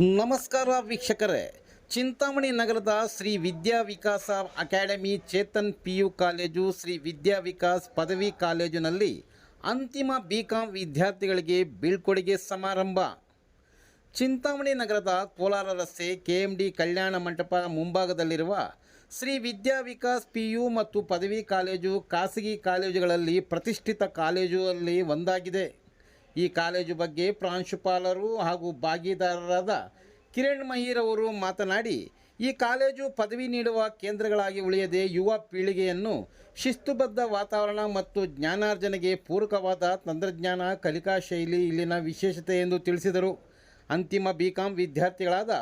ನಮಸ್ಕಾರ ವೀಕ್ಷಕರೇ, ಚಿಂತಾಮಣಿ ನಗರದ Shri Vidya Vikasa academy Chetan PU college, Shri Vidya Vikas ಪದವಿ ಕಾಲೇಜಿನಲ್ಲಿ ಅಂತಿಮ BCom ವಿದ್ಯಾರ್ಥಿಗಳಿಗೆ ಬೀಳ್ಕೊಡುಗೆ ಸಮಾರಂಭ. ಚಿಂತಾಮಣಿ ನಗರದ ಕೋಲಾರ ರಸ್ತೆ KMD ಕಲ್ಯಾಣ ಮಂಟಪ ಮುಂಭಾಗದಲ್ಲಿರುವ ಶ್ರೀ ವಿದ್ಯಾ ವಿಕಾಸ್ PU ಮತ್ತು ಪದವಿ ಕಾಲೇಜು ಖಾಸಗಿ ಕಾಲೇಜುಗಳಲ್ಲಿ ಪ್ರತಿಷ್ಠಿತ ಕಾಲೇಜುಗಳಲ್ಲಿ ಒಂದಾಗಿದೆ. ಈ ಕಾಲೇಜು ಬಗ್ಗೆ ಪ್ರಾಂಶುಪಾಲರು ಹಾಗೂ ಭಾಗಿದಾರರಾದ ಕಿರಣ್ ಮಹೀರ್ ಅವರು ಮಾತನಾಡಿ, ಈ ಕಾಲೇಜು ಪದವಿ ನೀಡುವ ಕೇಂದ್ರಗಳಾಗಿ ಉಳಿಯದೆ ಯುವ ಪೀಳಿಗೆಯನ್ನು ಶಿಸ್ತುಬದ್ಧ ವಾತಾವರಣ ಮತ್ತು ಜ್ಞಾನಾರ್ಜನೆಗೆ ಪೂರಕವಾದ ತಂತ್ರಜ್ಞಾನ ಕಲಿಕಾ ಶೈಲಿ ಇಲ್ಲಿನ ವಿಶೇಷತೆ ಎಂದು ತಿಳಿಸಿದರು. ಅಂತಿಮ BCom ವಿದ್ಯಾರ್ಥಿಗಳಾದ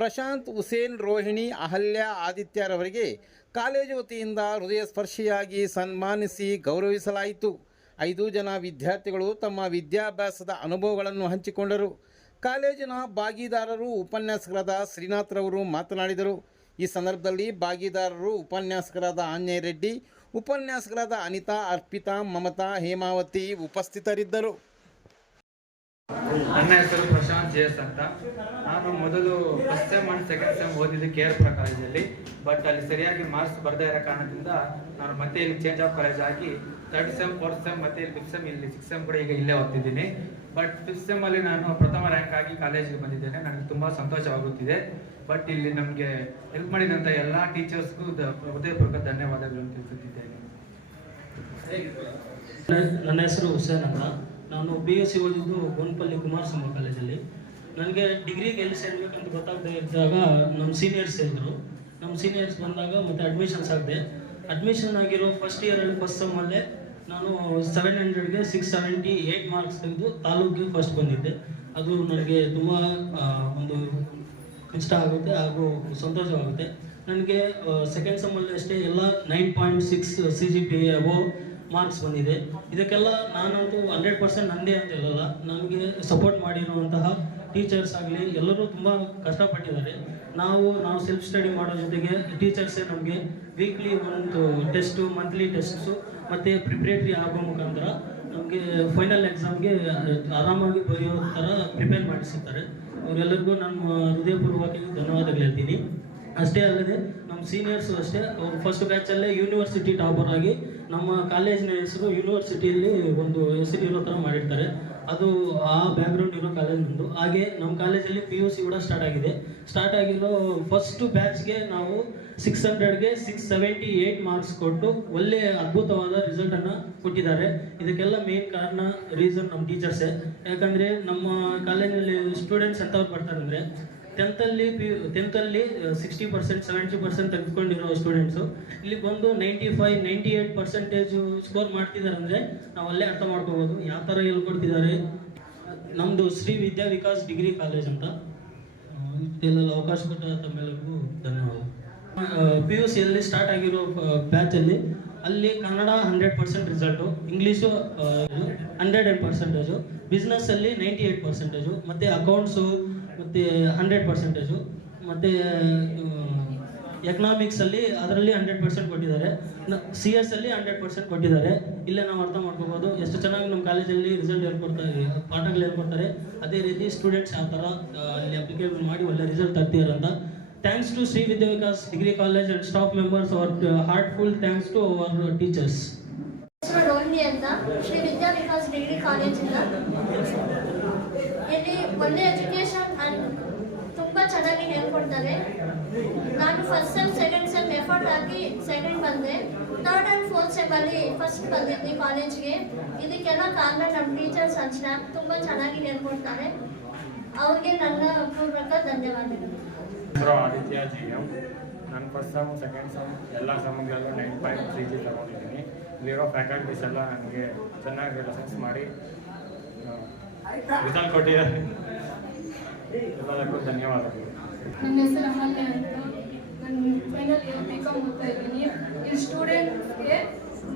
ಪ್ರಶಾಂತ್, ಹುಸೇನ್, ರೋಹಿಣಿ, ಅಹಲ್ಯ, ಆದಿತ್ಯರವರಿಗೆ ಕಾಲೇಜು ವತಿಯಿಂದ ಹೃದಯ ಸ್ಪರ್ಶಿಯಾಗಿ ಸನ್ಮಾನಿಸಿ ಗೌರವಿಸಲಾಯಿತು. 5 ಜನ ವಿದ್ಯಾರ್ಥಿಗಳು ತಮ್ಮ ವಿದ್ಯಾಭ್ಯಾಸದ ಅನುಭವಗಳನ್ನು ಹಂಚಿಕೊಂಡರು. ಕಾಲೇಜಿನ ಭಾಗಿದಾರರು ಉಪನ್ಯಾಸಕರಾದ ಶ್ರೀನಾಥ್ರವರು ಮಾತನಾಡಿದರು. ಈ ಸಂದರ್ಭದಲ್ಲಿ ಭಾಗಿದಾರರು ಉಪನ್ಯಾಸಕರಾದ ಆಂಜನೇಯ ರೆಡ್ಡಿ, ಉಪನ್ಯಾಸಕರಾದ ಅನಿತಾ, ಅರ್ಪಿತಾ, ಮಮತಾ, ಹೇಮಾವತಿ ಉಪಸ್ಥಿತರಿದ್ದರು. ನನ್ನ ಹೆಸರು ಪ್ರಶಾಂತ್ JS ಅಂತ. ನಾನು ಮೊದಲು first sem and second sem ಓದಿದ್ದು KR ಕಾಲೇಜಲ್ಲಿ. ಬಟ್ ಅಲ್ಲಿ ಸರಿಯಾಗಿ ಮಾರ್ಕ್ಸ್ ಬರದೇ ಇರೋ ಕಾರಣದಿಂದ ನಾನು ಮತ್ತೆ ಇಲ್ಲಿ ಚೇಂಜ್ ಆಫ್ ಕಾಲೇಜ್ ಆಗಿ 3rd ಸೆಮ್ 4th ಸೆಮ್ ಮತ್ತೆ ಇಲ್ಲಿ 5th ಸೆಮ್, ಇಲ್ಲಿ 6th ಸೆಮ್ ಕೂಡ ಈಗ ಇಲ್ಲೇ ಓದ್ತಿದ್ದೀನಿ. ಬಟ್ 5th ಸೆಮ್ ಅಲ್ಲಿ ನಾನು ಪ್ರಥಮ ರ್ಯಾಂಕ್ ಆಗಿ ಕಾಲೇಜಿಗೆ ಬಂದಿದ್ದೇನೆ. ನನಗೆ ತುಂಬಾ ಸಂತೋಷವಾಗುತ್ತಿದೆ. ಬಟ್ ಇಲ್ಲಿ ನಮಗೆ ಹೆಲ್ಪ್ ಮಾಡಿದಂಥ ಎಲ್ಲ ಟೀಚರ್ಸ್ಗೂ ಹೃದಯಪೂರ್ವಕ ಧನ್ಯವಾದಗಳನ್ನು ತಿಳಿಸುತ್ತಿದ್ದೇನೆ. ನನ್ನ ಹೆಸರು ಹುಸೇನ್ ಅಂತ. ನಾನು BSc ಓದಿದ್ದು ಗೋನ್ಪಲ್ಲಿ ಕುಮಾರಸ್ವಾಮಿ ಕಾಲೇಜಲ್ಲಿ. ನನಗೆ ಡಿಗ್ರಿಗೆ ಎಲ್ಲಿ ಸೇರ್ಬೇಕಂತ ಗೊತ್ತಾಗದೇ ಇದ್ದಾಗ ನಮ್ಮ ಸೀನಿಯರ್ಸ್ ಸೇರಿದ್ರು. ನಮ್ಮ ಸೀನಿಯರ್ಸ್ ಬಂದಾಗ ಮತ್ತೆ ಅಡ್ಮಿಷನ್ಸ್ ಆಗಿದೆ. ಅಡ್ಮಿಷನ್ ಆಗಿರೋ ಫಸ್ಟ್ ಇಯರಲ್ಲಿ ಫಸ್ಟ್ ಸೆಮ್ಮಲ್ಲೇ ನಾನು 700ಗೆ 678 ಮಾರ್ಕ್ಸ್ ತೆಗೆದು ತಾಲೂಕಿಗೆ ಫಸ್ಟ್ ಬಂದಿದ್ದೆ. ಅದು ನನಗೆ ತುಂಬ ಒಂದು ಇಷ್ಟ ಆಗುತ್ತೆ ಹಾಗೂ ಸಂತೋಷವಾಗುತ್ತೆ. ನನಗೆ ಸೆಕೆಂಡ್ ಸೆಮ್ಮಲ್ಲಿ ಅಷ್ಟೇ ಎಲ್ಲ 9.6 CGPA ಮಾರ್ಕ್ಸ್ ಬಂದಿದೆ. ಇದಕ್ಕೆಲ್ಲ ನಾನಂತೂ 100% ನಂದೇ ಅಂತ ಹೇಳಲ್ಲ. ನನಗೆ ಸಪೋರ್ಟ್ ಮಾಡಿರುವಂತಹ ಟೀಚರ್ಸ್ ಆಗಲಿ ಎಲ್ಲರೂ ತುಂಬ ಕಷ್ಟಪಟ್ಟಿದ್ದಾರೆ. ನಾವು ಸೆಲ್ಫ್ ಸ್ಟಡಿ ಮಾಡೋ ಜೊತೆಗೆ ಟೀಚರ್ಸೇ ನಮಗೆ ವೀಕ್ಲಿ ಒಂದು ಟೆಸ್ಟು, ಮಂತ್ಲಿ ಟೆಸ್ಟ್ಸು ಮತ್ತು ಪ್ರಿಪ್ರೇಟ್ರಿ ಆಗೋ ಮುಖಾಂತರ ನಮಗೆ ಫೈನಲ್ ಎಕ್ಸಾಮ್ಗೆ ಆರಾಮಾಗಿ ಬರೆಯೋ ಥರ ಪ್ರಿಪೇರ್ ಮಾಡಿಸಿರ್ತಾರೆ. ಅವರೆಲ್ಲರಿಗೂ ನಾನು ಹೃದಯಪೂರ್ವಕವಾಗಿ ಧನ್ಯವಾದಗಳು ಹೇಳ್ತೀನಿ. ಅಷ್ಟೇ ಅಲ್ಲದೆ ನಮ್ಮ ಸೀನಿಯರ್ಸು ಅಷ್ಟೇ, ಅವರು ಫಸ್ಟ್ ಬ್ಯಾಚಲ್ಲೇ ಯೂನಿವರ್ಸಿಟಿ ಟಾಪರ್ ಆಗಿ ನಮ್ಮ ಕಾಲೇಜಿನ ಹೆಸರು ಯೂನಿವರ್ಸಿಟಿಯಲ್ಲಿ ಒಂದು ಹೆಸರು ಇರೋ ಥರ ಮಾಡಿರ್ತಾರೆ. ಅದು ಆ ಬ್ಯಾಕ್ಗ್ರೌಂಡ್ ಇರೋ ಕಾಲೇಜ್ ನಮ್ಮದು. ಹಾಗೆ ನಮ್ಮ ಕಾಲೇಜಲ್ಲಿ PUC ಕೂಡ ಸ್ಟಾರ್ಟ್ ಆಗಿರೋ ಫಸ್ಟ್ ಬ್ಯಾಚ್ಗೆ ನಾವು 600ಗೆ 678 ಮಾರ್ಕ್ಸ್ ಕೊಟ್ಟು ಒಳ್ಳೆಯ ಅದ್ಭುತವಾದ ರಿಸಲ್ಟನ್ನು ಕೊಟ್ಟಿದ್ದಾರೆ. ಇದಕ್ಕೆಲ್ಲ ಮೇನ್ ಕಾರಣ ರೀಸನ್ ನಮ್ಮ ಟೀಚರ್ಸೇ. ಯಾಕಂದರೆ ನಮ್ಮ ಕಾಲೇಜಿನಲ್ಲಿ ಸ್ಟೂಡೆಂಟ್ಸ್ ಎಂಥವ್ರು ಬರ್ತಾರೆ ಅಂದರೆ 10th ಅಲ್ಲಿ 60% 70% ತೆಗೆದುಕೊಂಡಿರೋ ಸ್ಟೂಡೆಂಟ್ಸು ಇಲ್ಲಿ ಬಂದು 95-98% ಸ್ಕೋರ್ ಮಾಡ್ತಿದ್ದಾರೆ ಅಂದರೆ ನಾವು ಅಲ್ಲೇ ಅರ್ಥ ಮಾಡ್ಕೋಬೋದು ಯಾವ ಥರ ಹೇಳ್ಕೊಡ್ತಿದ್ದಾರೆ. ನಮ್ಮದು ಶ್ರೀ ವಿದ್ಯಾ ವಿಕಾಸ್ ಡಿಗ್ರಿ ಕಾಲೇಜ್ ಅಂತ. ಇದೆಲ್ಲ ಅವಕಾಶ ಕೊಟ್ಟ ತಮ್ಮೆಲ್ಲರಿಗೂ ಧನ್ಯವಾದ. PUCಯಲ್ಲಿ ಸ್ಟಾರ್ಟ್ ಆಗಿರೋ ಬ್ಯಾಚಲ್ಲಿ ಅಲ್ಲಿ ಕನ್ನಡ 100% ರಿಸಲ್ಟು, ಇಂಗ್ಲೀಷು 100%, ಬಿಸ್ನೆಸ್ಸಲ್ಲಿ 98%, ಮತ್ತು ಅಕೌಂಟ್ಸು ಮತ್ತು 100%, ಮತ್ತು ಎಕನಾಮಿಕ್ಸಲ್ಲಿ ಅದರಲ್ಲಿ 100% ಕೊಟ್ಟಿದ್ದಾರೆ. CS ಅಲ್ಲಿ 100% ಕೊಟ್ಟಿದ್ದಾರೆ. ಇಲ್ಲೇ ನಾವು ಅರ್ಥ ಮಾಡ್ಕೋಬೋದು ಎಷ್ಟು ಚೆನ್ನಾಗಿ ನಮ್ಮ ಕಾಲೇಜಲ್ಲಿ ರಿಸಲ್ಟ್ ಹೇಳ್ಕೊಡ್ತಾರೆ, ಪಾಠಗಳು ಹೇಳ್ಕೊಡ್ತಾರೆ. ಅದೇ ರೀತಿ ಸ್ಟೂಡೆಂಟ್ಸ್ ಯಾವ ಥರ ಅಲ್ಲಿ ಅಪ್ಲಿಕೇಬಲ್ ಮಾಡಿ ಒಳ್ಳೆ ರಿಸಲ್ಟ್ ತರ್ತಿದ್ದಾರೆ ಅಂತ. Thanks to Shri Vidya Vikas degree college and staff members. Our heartful thanks to our teachers. Rohini ಅಂತ, ಶ್ರೀ ವಿದ್ಯಾ ವಿಕಾಸ್ ಡಿಗ್ರಿ ಕಾಲೇಜಿಂದ. ಇಲ್ಲಿ ಒಳ್ಳೆ ಎಜುಕೇಶನ್ ಅಂಡ್ ತುಂಬ ಚೆನ್ನಾಗಿ ಹೇಳ್ಕೊಡ್ತಾರೆ. ನಾನು first sem second sem effort ಹಾಕಿ ಸೆಕೆಂಡ್ ಬಂದೆ. 3rd and 4th ಸೆಮ್ಮಲ್ಲಿ ಫಸ್ಟ್ ಬಂದಿದ್ದೆ ಕಾಲೇಜ್ಗೆ. ಇದಕ್ಕೆಲ್ಲ ಕಾರಣ ನಮ್ಮ ಟೀಚರ್ಸ್ ಅಂಡ್ ಸ್ಟಾಫ್ ತುಂಬ ಚೆನ್ನಾಗಿ ಹೇಳ್ಕೊಡ್ತಾರೆ. ಅವ್ರಿಗೆ ನನ್ನ ಪೂರ್ವಕ ಧನ್ಯವಾದಗಳು. ಆದಿತ್ಯ GM. ನಾನು ಫಸ್ಟ್ ಸೆಮ್ ಸೆಕೆಂಡ್ ಸೆಮ್ ಎಲ್ಲ ಸೆಮ್ಗಳಲ್ಲೂ 9.3G ತಗೊಂಡಿದ್ದೀನಿ. ಇಲ್ಲಿರೋ ಫ್ಯಾಕಲ್ಟೀಸ್ ಎಲ್ಲ ನನಗೆ ಚೆನ್ನಾಗಿ ಲೆಸನ್ಸ್ ಮಾಡಿ ರಿಸಲ್ಟ್ ಕೊಟ್ಟಿದ್ದಾರೆ. ಎಲ್ಲದಕ್ಕೂ ಧನ್ಯವಾದಗಳು. ನನ್ನ ಹೆಸರು ಅಹಲ್ಯ ಅಂತ. ನಾನು ಫೈನಲ್ ಇಯರ್ BCom ಓದ್ತಾ ಇದ್ದೀನಿ. ಈ ಸ್ಟೂಡೆಂಟ್ಸ್ಗೆ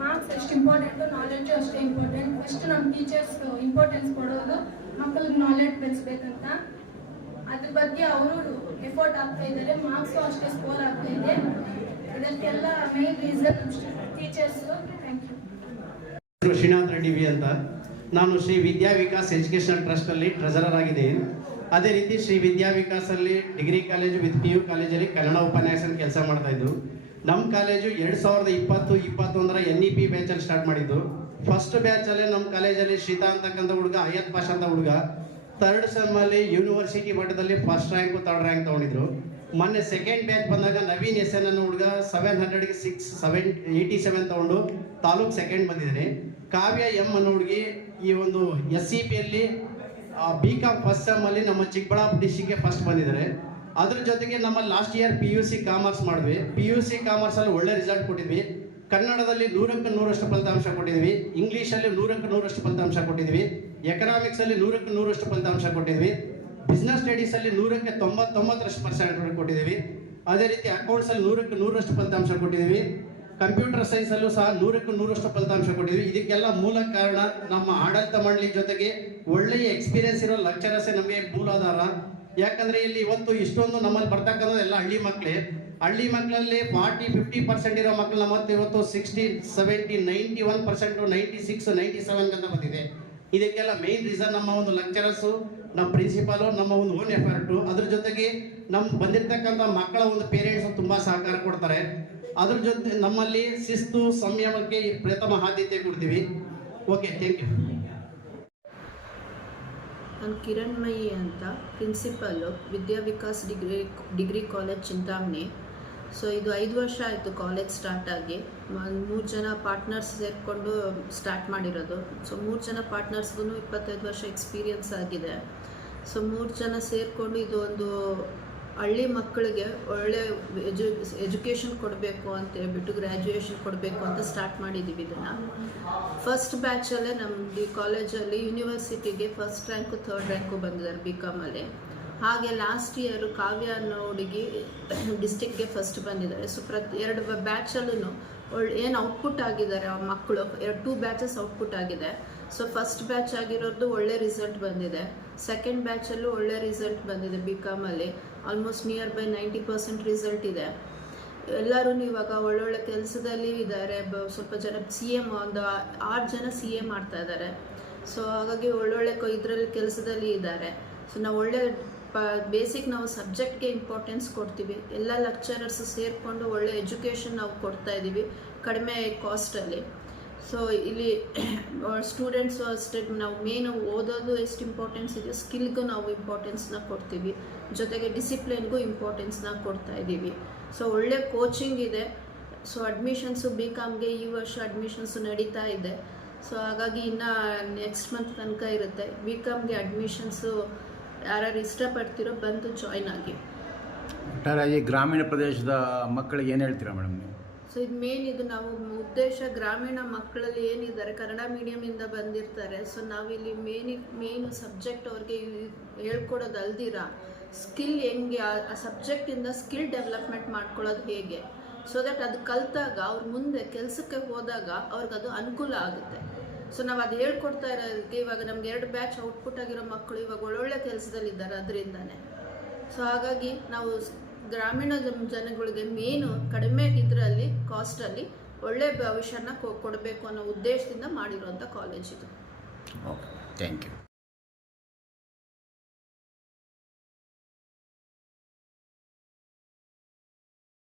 ಮಾರ್ಕ್ಸ್ ಎಷ್ಟು ಇಂಪಾರ್ಟೆಂಟು, ನಾಲೆಡ್ಜು ಅಷ್ಟೇ ಇಂಪಾರ್ಟೆಂಟ್. ಫಸ್ಟ್ ನಮ್ಮ ಟೀಚರ್ಸ್ ಇಂಪಾರ್ಟೆನ್ಸ್ ಕೊಡೋದು ಮಕ್ಕಳಿಗೆ ನಾಲೆಡ್ಜ್ ಬೆಳೆಸ್ಬೇಕಂತ. ಅದ್ರ ಬಗ್ಗೆ ಅವರು ಎಫರ್ಟ್ ಆಗ್ತಾ ಇದ್ದಾರೆ. ಮಾರ್ಕ್ಸು ಅಷ್ಟೇ ಸ್ಕೋರ್ ಆಗ್ತಾ ಇದೆ. ಇದಕ್ಕೆಲ್ಲ main reason teachers. Thank you. Srinath Reddy ಅಂತ. ನಾನು ಶ್ರೀ ವಿದ್ಯಾ ವಿಕಾಸ್ ಎಜುಕೇಷನಲ್ ಟ್ರಸ್ಟಲ್ಲಿ ಟ್ರೆಜರರ್ ಆಗಿದ್ದೀನಿ. ಅದೇ ರೀತಿ ಶ್ರೀ ವಿದ್ಯಾ ವಿಕಾಸಲ್ಲಿ ಡಿಗ್ರಿ ಕಾಲೇಜು ವಿತ್ PU ಕಾಲೇಜಲ್ಲಿ ಕನ್ನಡ ಉಪನ್ಯಾಸನ ಕೆಲಸ ಮಾಡ್ತಾ ಇದ್ದು. ನಮ್ಮ ಕಾಲೇಜು 2020-21 NEP ಬ್ಯಾಚಲ್ಲಿ ಸ್ಟಾರ್ಟ್ ಮಾಡಿದ್ದು. ಫಸ್ಟ್ ಬ್ಯಾಚಲ್ಲೇ ನಮ್ಮ ಕಾಲೇಜಲ್ಲಿ ಶ್ರೀತಾ ಅಂತಕ್ಕಂಥ ಹುಡುಗ, ಅಯ್ಯತ್ ಪಾಷ್ ಅಂತ ಹುಡುಗ 3rd ಸೆಮ್ಮಲ್ಲಿ ಯೂನಿವರ್ಸಿಟಿ ಮಟ್ಟದಲ್ಲಿ ಫಸ್ಟ್ ರ್ಯಾಂಕು 3rd ರ್ಯಾಂಕ್ ತೊಗೊಂಡಿದ್ರು. ಮೊನ್ನೆ ಸೆಕೆಂಡ್ ಬ್ಯಾಚ್ ಬಂದಾಗ ನವೀನ್ SN ಅನ್ನೋ ಹುಡುಗ 700ಗೆ 87 ತೊಗೊಂಡು ತಾಲೂಕ್ ಸೆಕೆಂಡ್ ಬಂದಿದ್ದಾನೆ. ಕಾವ್ಯ M ಅನ್ನೋ ಹುಡುಗಿ ಈ ಒಂದು SCPಯಲ್ಲಿ BCom ಫಸ್ಟ್ ಸೆಮ್ಮಲ್ಲಿ ನಮ್ಮ ಚಿಕ್ಕಬಳ್ಳಾಪುರ ಡಿಸ್ಟಿಕ್ಗೆ ಫಸ್ಟ್ ಬಂದಿದ್ದಾರೆ. ಅದ್ರ ಜೊತೆಗೆ ನಮ್ಮ ಲಾಸ್ಟ್ ಇಯರ್ PUC ಕಾಮರ್ಸ್ ಮಾಡಿದ್ವಿ. PUC ಕಾಮರ್ಸಲ್ಲಿ ಒಳ್ಳೆ ರಿಸಲ್ಟ್ ಕೊಟ್ಟಿದ್ವಿ. ಕನ್ನಡದಲ್ಲಿ 100ಕ್ಕೆ 100ರಷ್ಟು ಫಲಿತಾಂಶ ಕೊಟ್ಟಿದ್ವಿ. ಇಂಗ್ಲೀಷಲ್ಲಿ 100ಕ್ಕೆ 100ರಷ್ಟು ಫಲಿತಾಂಶ ಕೊಟ್ಟಿದ್ವಿ. ಎಕನಾಮಿಕ್ಸಲ್ಲಿ 100ಕ್ಕೆ 100ರಷ್ಟು ಫಲಿತಾಂಶ ಕೊಟ್ಟಿದ್ವಿ. ಬಿಸ್ನೆಸ್ ಸ್ಟಡೀಸಲ್ಲಿ 100ಕ್ಕೆ 99% ಕೊಟ್ಟಿದ್ದೀವಿ. ಅದೇ ರೀತಿ ಅಕೌಂಟ್ಸಲ್ಲಿ 100ಕ್ಕೆ 100ರಷ್ಟು ಫಲಿತಾಂಶ ಕೊಟ್ಟಿದ್ದೀವಿ. ಕಂಪ್ಯೂಟರ್ ಸೈನ್ಸಲ್ಲೂ ಸಹ 100ಕ್ಕೆ 100ರಷ್ಟು ಫಲಿತಾಂಶ ಕೊಟ್ಟಿದ್ವಿ. ಇದಕ್ಕೆಲ್ಲ ಮೂಲ ಕಾರಣ ನಮ್ಮ ಆಡಳಿತ ಮಂಡಳಿ ಜೊತೆಗೆ ಒಳ್ಳೆಯ ಎಕ್ಸ್ಪೀರಿಯನ್ಸ್ ಇರೋ ಲೆಕ್ಚರರ್ಸೇ ನಮಗೆ ಮೂಲಾಧಾರ. ಯಾಕಂದರೆ ಇಲ್ಲಿ ಇವತ್ತು ಇಷ್ಟೊಂದು ನಮ್ಮಲ್ಲಿ ಬರ್ತಕ್ಕಂಥ ಎಲ್ಲ ಹಳ್ಳಿ ಮಕ್ಕಳೇ. ಹಳ್ಳಿ ಮಕ್ಕಳಲ್ಲಿ 40-50% ಇರೋ ಮಕ್ಕಳು ನಮ್ಮತ್ತು ಇವತ್ತು 60, 70, 91%, 96, 97 ಅಂತ ಬಂದಿದೆ. ಇದಕ್ಕೆಲ್ಲ ಮೇನ್ ರೀಸನ್ ನಮ್ಮ ಒಂದು ಲೆಕ್ಚರರ್ಸು, ನಮ್ಮ ಪ್ರಿನ್ಸಿಪಾಲು, ನಮ್ಮ ಒಂದು ಓನ್ ಎಫರ್ಟು. ಅದ್ರ ಜೊತೆಗೆ ನಮ್ಮ ಬಂದಿರತಕ್ಕಂಥ ಮಕ್ಕಳ ಒಂದು ಪೇರೆಂಟ್ಸು ತುಂಬ ಸಹಕಾರ ಕೊಡ್ತಾರೆ. ಅದ್ರ ಜೊತೆ ನಮ್ಮಲ್ಲಿ ಶಿಸ್ತು ಸಂಯಮಕ್ಕೆ ಪ್ರಥಮ ಆದ್ಯತೆ ಕೊಡ್ತೀವಿ. Okay, thank you. ನಾನು ಕಿರಣ್ಮಯಿ ಅಂತ, principal Vidya Vikas degree college Chintamani. So ಇದು 5 ವರ್ಷ ಆಯಿತು ಕಾಲೇಜ್ ಸ್ಟಾರ್ಟ್ ಆಗಿ. 3 ಜನ ಪಾರ್ಟ್ನರ್ಸ್ ಸೇರಿಕೊಂಡು ಸ್ಟಾರ್ಟ್ ಮಾಡಿರೋದು. ಸೊ 3 ಜನ ಪಾರ್ಟ್ನರ್ಸ್ಗೂ 25 ವರ್ಷ ಎಕ್ಸ್ಪೀರಿಯನ್ಸ್ ಆಗಿದೆ. ಸೊ 3 ಜನ ಸೇರಿಕೊಂಡು ಇದು ಒಂದು ಹಳ್ಳಿ ಮಕ್ಕಳಿಗೆ ಒಳ್ಳೆ ಎಜುಕೇಷನ್ ಕೊಡಬೇಕು ಅಂತ ಹೇಳ್ಬಿಟ್ಟು, ಗ್ರ್ಯಾಜುಯೇಷನ್ ಕೊಡಬೇಕು ಅಂತ ಸ್ಟಾರ್ಟ್ ಮಾಡಿದ್ದೀವಿ ಇದನ್ನು. ಫಸ್ಟ್ ಬ್ಯಾಚಲ್ಲೇ ನಮ್ಮದು ಕಾಲೇಜಲ್ಲಿ ಯೂನಿವರ್ಸಿಟಿಗೆ ಫಸ್ಟ್ ರ್ಯಾಂಕು 3rd ರ್ಯಾಂಕು ಬಂದಿದ್ದಾರೆ BComಲ್ಲಿ. ಹಾಗೆ ಲಾಸ್ಟ್ ಇಯರು ಕಾವ್ಯ ಅನ್ನೋ ಹುಡುಗಿ ಡಿಸ್ಟಿಕ್ಗೆ ಫಸ್ಟ್ ಬಂದಿದ್ದಾರೆ. ಸೊ 2 ಬ್ಯಾಚಲ್ಲೂ ಏನು ಔಟ್ಪುಟ್ ಆಗಿದ್ದಾರೆ ಆ ಮಕ್ಕಳು. 2 ಬ್ಯಾಚಸ್ ಔಟ್ಪುಟ್ ಆಗಿದೆ. ಸೊ ಫಸ್ಟ್ ಬ್ಯಾಚ್ ಆಗಿರೋದು ಒಳ್ಳೆ ರಿಸಲ್ಟ್ ಬಂದಿದೆ. ಸೆಕೆಂಡ್ ಬ್ಯಾಚಲ್ಲೂ ಒಳ್ಳೆ ರಿಸಲ್ಟ್ ಬಂದಿದೆ. BComಲ್ಲಿ ಆಲ್ಮೋಸ್ಟ್ ನಿಯರ್ ಬೈ 90% ರಿಸಲ್ಟ್ ಇದೆ. ಎಲ್ಲರೂ ಇವಾಗ ಒಳ್ಳೊಳ್ಳೆ ಕೆಲಸದಲ್ಲಿ ಇದ್ದಾರೆ. ಸ್ವಲ್ಪ ಜನ CA, ಒಂದು 6 ಜನ CA ಮಾಡ್ತಾ ಇದ್ದಾರೆ. ಸೊ ಹಾಗಾಗಿ ಒಳ್ಳೊಳ್ಳೆ ಇದರಲ್ಲಿ ಕೆಲಸದಲ್ಲಿ ಇದ್ದಾರೆ. ಸೊ ನಾವು ಒಳ್ಳೆ ಬೇಸಿಕ್ ನಾವು ಸಬ್ಜೆಕ್ಟ್ಗೆ ಇಂಪಾರ್ಟೆನ್ಸ್ ಕೊಡ್ತೀವಿ. ಎಲ್ಲ ಲೆಕ್ಚರರ್ಸ್ ಸೇರಿಕೊಂಡು ಒಳ್ಳೆ ಎಜುಕೇಷನ್ ನಾವು ಕೊಡ್ತಾ ಇದ್ದೀವಿ ಕಡಿಮೆ ಕಾಸ್ಟಲ್ಲಿ. ಸೊ ಇಲ್ಲಿ ಸ್ಟೂಡೆಂಟ್ಸು ಅಷ್ಟೇ, ನಾವು ಮೇನ್ ಓದೋದು ಎಷ್ಟು ಇಂಪಾರ್ಟೆನ್ಸ್ ಇದೆಯೋ ಸ್ಕಿಲ್ಗೂ ನಾವು ಇಂಪಾರ್ಟೆನ್ಸ್ನ ಕೊಡ್ತೀವಿ. ಜೊತೆಗೆ ಡಿಸಿಪ್ಲಿನ್ಗೂ ಇಂಪಾರ್ಟೆನ್ಸ್ನ ಕೊಡ್ತಾ ಇದ್ದೀವಿ. ಸೊ ಒಳ್ಳೆ ಕೋಚಿಂಗ್ ಇದೆ. ಸೊ ಅಡ್ಮಿಷನ್ಸು BComಗೆ ಈ ವರ್ಷ ಅಡ್ಮಿಷನ್ಸು ನಡೀತಾ ಇದೆ. ಸೊ ಹಾಗಾಗಿ ಇನ್ನು ನೆಕ್ಸ್ಟ್ ಮಂತ್ ತನಕ ಇರುತ್ತೆ. BComಗೆ ಅಡ್ಮಿಷನ್ಸು ಯಾರು ಇಷ್ಟಪಡ್ತೀರೋ ಬಂದು ಜಾಯ್ನ್ ಆಗಿ. ಒಟ್ಟಾರೆಯಾಗಿ ಗ್ರಾಮೀಣ ಪ್ರದೇಶದ ಮಕ್ಕಳಿಗೆ ಏನು ಹೇಳ್ತೀರಾ ಮೇಡಮ್ ನೀವು? ಸೊ ಇದು ಮೇನ್, ಇದು ನಾವು ಉದ್ದೇಶ ಗ್ರಾಮೀಣ ಮಕ್ಕಳಲ್ಲಿ ಏನಿದ್ದಾರೆ ಕನ್ನಡ ಮೀಡಿಯಮಿಂದ ಬಂದಿರ್ತಾರೆ. ಸೊ ನಾವಿಲ್ಲಿ ಮೇನು ಸಬ್ಜೆಕ್ಟ್ ಅವ್ರಿಗೆ ಹೇಳ್ಕೊಡೋದು ಅಲ್ದಿರ ಸ್ಕಿಲ್ ಹೆಂಗೆ, ಆ ಸಬ್ಜೆಕ್ಟಿಂದ ಸ್ಕಿಲ್ ಡೆವಲಪ್ಮೆಂಟ್ ಮಾಡ್ಕೊಳ್ಳೋದು ಹೇಗೆ, ಸೊ ದಟ್ ಅದು ಕಲಿತಾಗ ಅವ್ರು ಮುಂದೆ ಕೆಲಸಕ್ಕೆ ಹೋದಾಗ ಅವ್ರಿಗೆ ಅದು ಅನುಕೂಲ ಆಗುತ್ತೆ. ಸೊ ನಾವು ಅದು ಹೇಳ್ಕೊಡ್ತಾ ಇರೋದಕ್ಕೆ ಇವಾಗ ನಮ್ಗೆ 2 ಬ್ಯಾಚ್ ಔಟ್ಪುಟ್ ಆಗಿರೋ ಮಕ್ಕಳು ಇವಾಗ ಒಳ್ಳೊಳ್ಳೆ ಕೆಲಸದಲ್ಲಿದ್ದಾರೆ ಅದರಿಂದನೇ. ಸೊ ಹಾಗಾಗಿ ನಾವು ಗ್ರಾಮೀಣ ಜನಗಳಿಗೆ ಮೇನು ಕಡಿಮೆ ಇದರಲ್ಲಿ ಕಾಸ್ಟಲ್ಲಿ ಒಳ್ಳೆ ಭವಿಷ್ಯನ ಕೊಡಬೇಕು ಅನ್ನೋ ಉದ್ದೇಶದಿಂದ ಮಾಡಿರುವಂಥ ಕಾಲೇಜ್ ಇದು. Okay, thank you.